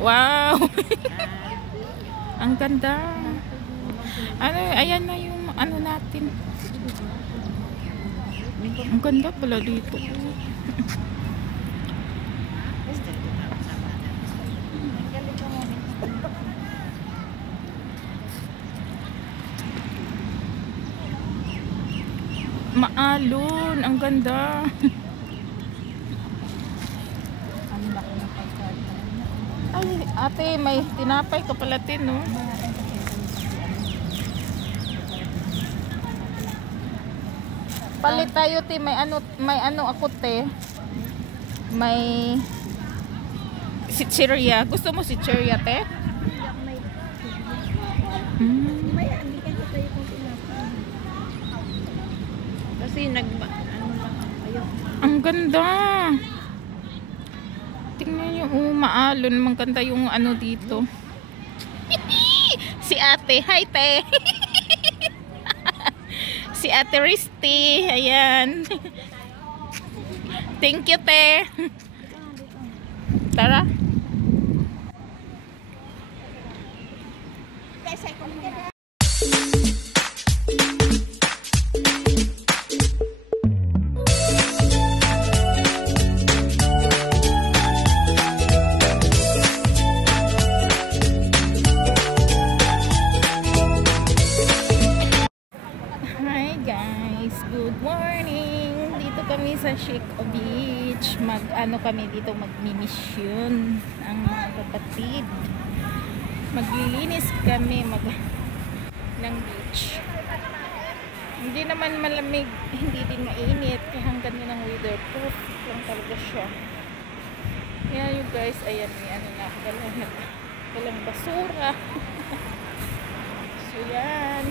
Wow! Ang ganda. Ano, ayan na yung ano natin. Ang ganda pala dito. Maalon, ang ganda. Ay, ate, may tinapay ka pala tin, no? Palit tayo, te. May ano ako, te. May sitseria. Gusto mo sitseria, te? Kasi ang ganda. Tingnan nyo, maalon. Maganda yung ano dito. Si ate. Hi, te. Si ate Risty. Ayan. Thank you, te. Tara. Good morning! Dito kami sa Chico Beach. Kami dito magmi-mission ang mga kapatid. Maglilinis kami ng beach. Hindi naman malamig, hindi din mainit. Kaya hanggang yun ang weatherproof lang talaga siya. Kaya you guys, ayan, may ano na, walang basura. So yan.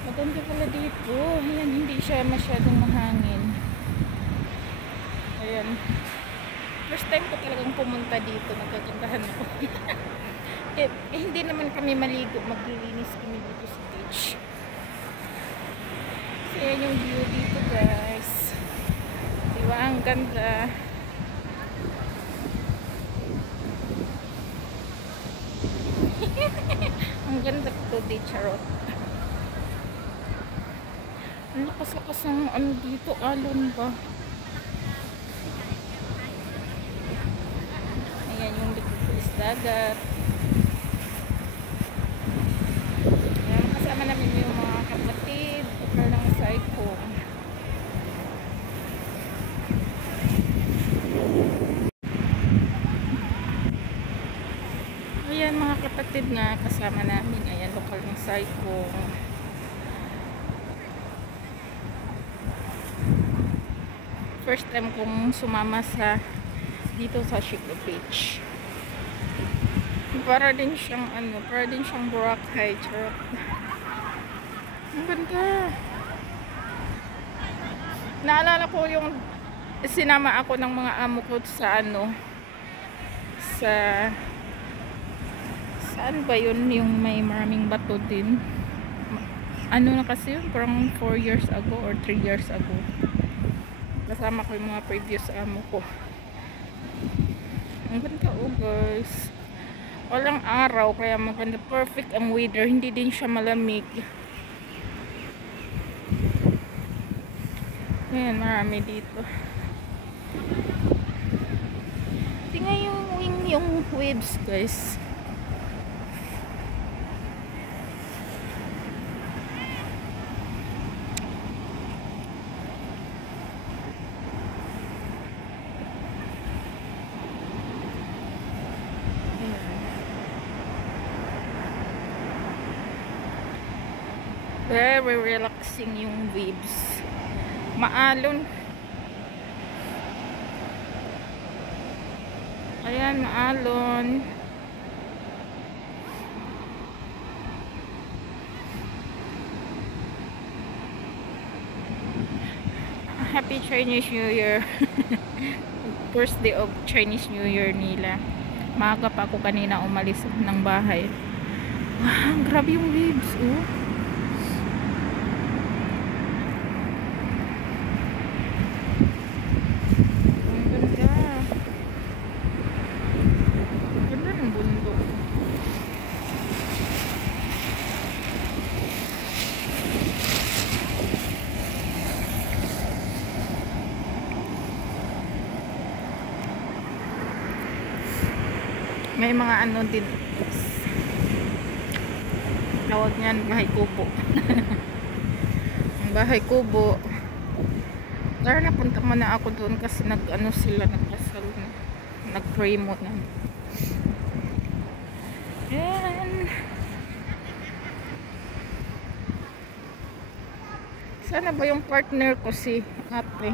Maganda pala dito. Ayan, hindi siya masyadong mahangin. Ayan. First time ko talagang pumunta dito. Nagkagandahan ako. Hindi naman kami maligo. Maglilinis kami dito sa beach. So, ayan yung view dito, guys. Diba? Ang ganda. Ang ganda ko dito, charot. Ang lakas-lakas ng ano dito, alon ba? Ayan yung likod is dagat. Ayan, kasama namin yung mga kapatid ng psycho. Ayan mga kapatid nga, kasama namin. Ayan, lokal ng psycho. First time kong sumama dito sa Chico Beach. Para din siyang Boracay. Charot. Ang ganda. Naalala ko yung sinama ako ng mga amo ko saan ba yun, yung may maraming bato din. Ano na kasi yun, parang 4 years ago or 3 years ago. Kasama ko yung mga previous amo ko. Ang ganda, oh guys. Walang araw kaya maganda, perfect ang weather, hindi din siya malamig. Ayan, marami dito. Tingnan yung waves, guys. Very relaxing yung waves. Maalon. Ayan, maalon. Happy Chinese New Year. First day of Chinese New Year nila. Maaga pa ako kanina umalis ng bahay. Wow, grabe yung waves, oh. May mga ano din. Tawag niyan, bahay kubo. Ang bahay kubo. Pero napunta muna ako doon kasi nag-ano sila, nagpasal na. Nag-pray muna. Yan. Sana ba yung partner ko si ate?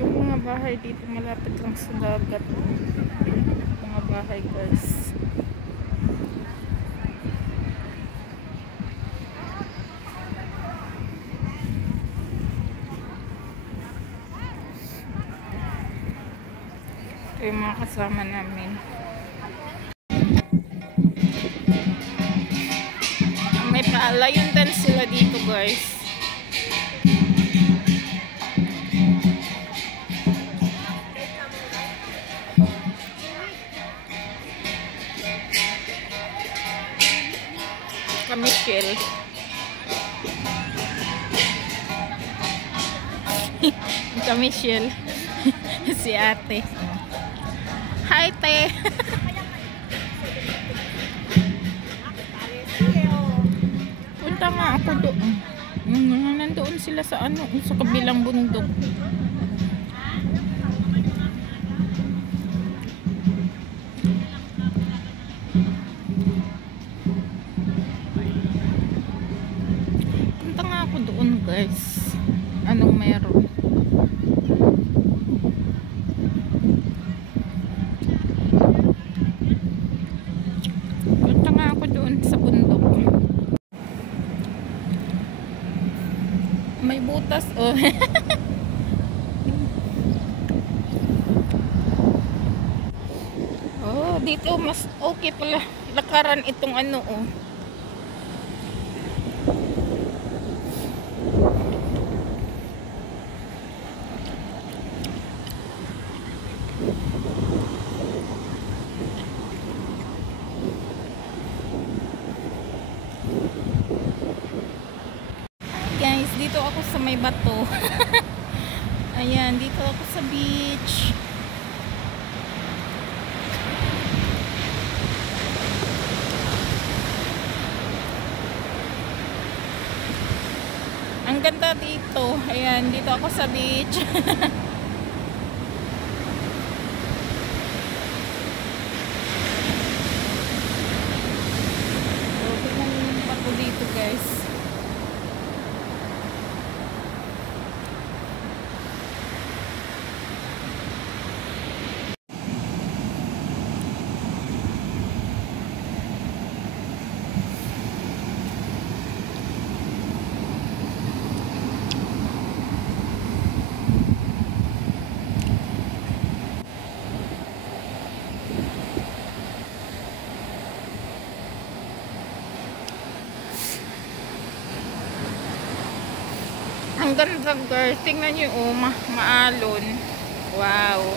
Yung mga bahay dito malapit lang sa dagat. Mga bahay guys. Ito yung mga kasama namin. May pa-lion dance sila dito guys. Michelle. Michelle. Si ate. Hi, te. Punta nga ako doon. Nandoon sila sa ano, sa kabilang bundok. Punta nga ako doon, guys. Anong meron? Punta nga ako doon sa bundok. May butas, oh. Oh, dito mas okay pala lakaran itong ano, oh. Guys, dito ako sa may bato. Ayan, dito ako sa beach. Ang ganda dito. Ayan, dito ako sa beach. So, tingnan yung bato dito, guys. Ang ganda guys, tingnan nyo, oh, maalon. Wow.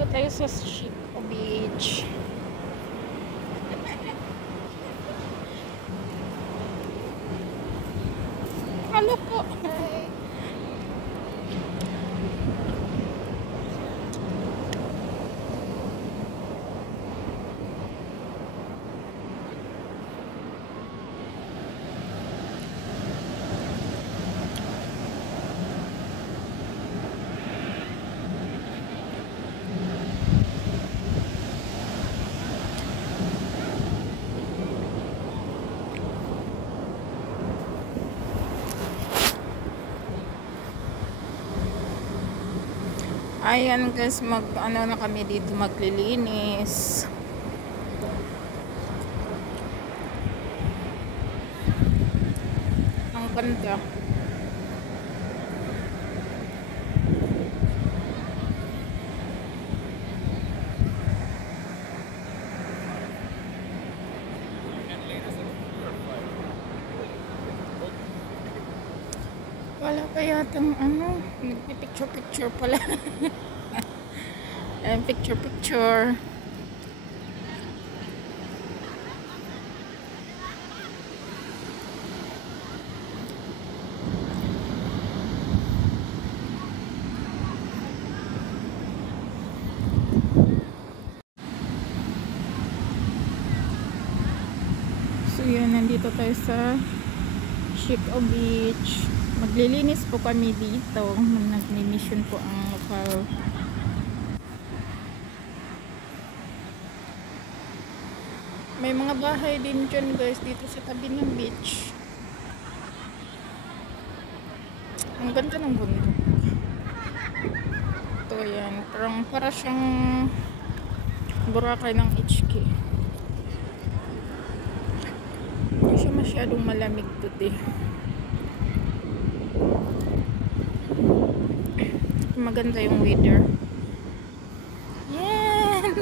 Dito tayo sa Chico Beach. Ano po? Ayan guys, ano na kami dito, maglilinis. Ang ganda. Wala pa yatang ano, nagpipicture-picture pala. Ayan, picture-picture. So yun, nandito tayo sa Chico Beach. Maglilinis po kami dito. Nag-mission po ang local. May mga bahay din dyan guys, dito sa tabi ng beach. Ang ganda ng bundok. Ito yan, para siyang Boracay ng HK. Hindi siya masyadong malamig today. Maganda yung weather. Yan!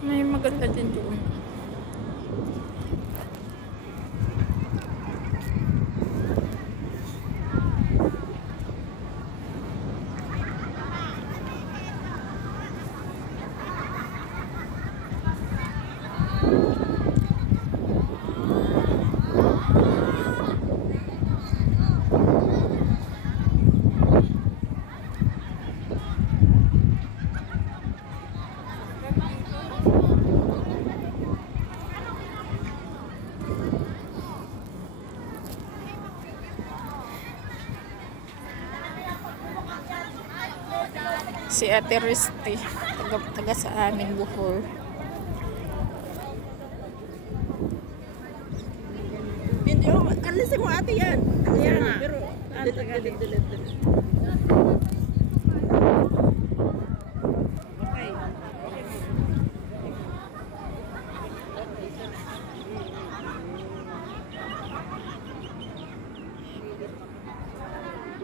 May maganda din doon. Si Ate Risty, taga sa aming Bohol. Hindi, alisin mo ate yan. Ayan, pero dilit. Okay.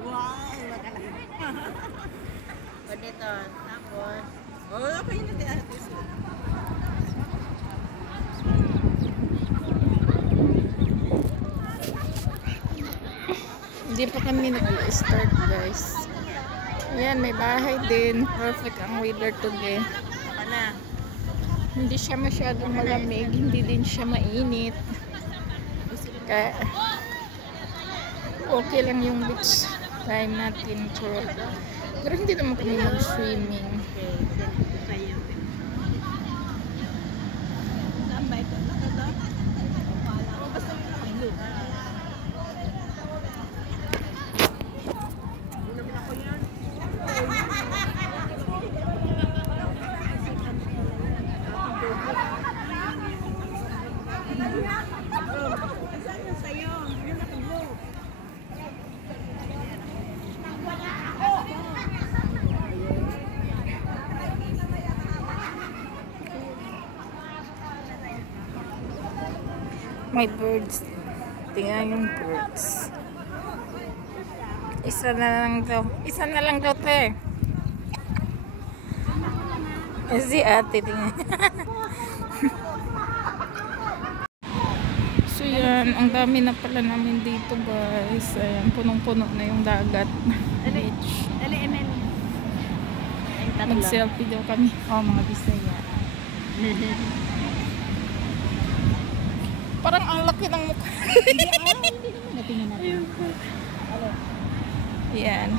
Wow, magalaki. O dito, tapos. Okay na di ate. Hindi pa kami nag-start guys. Ayan, may bahay din. Perfect ang weather today. Hindi siya masyadong malamig, hindi din siya mainit. Kaya okay lang yung beach time natin. Pero hindi naman kami mag-swimming. May birds. Tingnan yung birds. Isa na lang daw. Isa na lang daw, te. Si ate, tingnan. So yan, ang dami na pala namin dito guys. Ayan, punong-puno na yung dagat. Beach. ML. Mag-selfie daw kami. Oh, mga bisaya. Parang ang laki ng mukha. Hindi naman natingin natin. Yan.